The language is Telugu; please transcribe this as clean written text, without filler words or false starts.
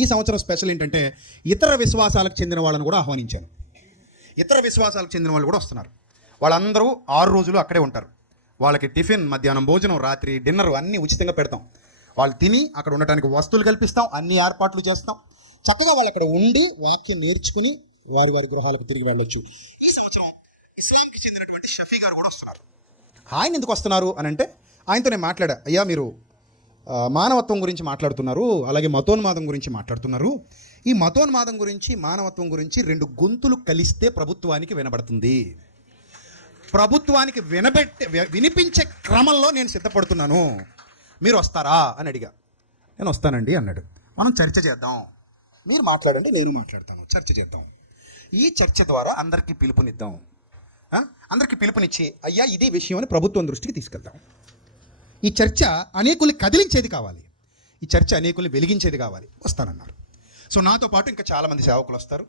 ఈ సంవత్సరం స్పెషల్ ఏంటంటే ఇతర విశ్వాసాలకు చెందిన వాళ్ళని కూడా ఆహ్వానించాను. ఇతర విశ్వాసాలకు చెందిన వాళ్ళు కూడా వస్తున్నారు. వాళ్ళందరూ 6 రోజులు అక్కడే ఉంటారు. వాళ్ళకి టిఫిన్, మధ్యాహ్నం భోజనం, రాత్రి డిన్నర్ అన్నీ ఉచితంగా పెడతాం. వాళ్ళు తిని అక్కడ ఉండటానికి వస్తువులు కల్పిస్తాం, అన్ని ఏర్పాట్లు చేస్తాం. చక్కగా వాళ్ళు అక్కడ ఉండి వాక్యం నేర్చుకుని వారి వారి గృహాలకు తిరిగి వెళ్ళొచ్చు. ఈ సంవత్సరం ఇస్లాంకి చెందినటువంటి షఫీ గారు కూడా వస్తున్నారు. ఆయన ఎందుకు వస్తున్నారు అని అంటే, ఆయనతో నేను మాట్లాడా, అయ్యా మీరు మానవత్వం గురించి మాట్లాడుతున్నారు, అలాగే మతోన్మాదం గురించి మాట్లాడుతున్నారు. ఈ మతోన్మాదం గురించి, మానవత్వం గురించి 2 గొంతులు కలిస్తే ప్రభుత్వానికి వినబడుతుంది. ప్రభుత్వానికి వినిపించే క్రమంలో నేను సిద్ధపడుతున్నాను, మీరు వస్తారా అని అడిగా. నేను వస్తానండి అన్నాడు. మనం చర్చ చేద్దాం, మీరు మాట్లాడండి, నేను మాట్లాడతాను, చర్చ చేద్దాం. ఈ చర్చ ద్వారా అందరికీ పిలుపునిద్దాం. అందరికీ పిలుపునిచ్చి అయ్యా ఇది విషయం అని ప్రభుత్వం దృష్టికి తీసుకెళ్తాం. ఈ చర్చ అనేకుల్ని కదిలించేది కావాలి, ఈ చర్చ అనేకుల్ని వెలిగించేది కావాలి. వస్తానన్నారు. సో నాతో పాటు ఇంకా చాలామంది సేవకులు వస్తారు.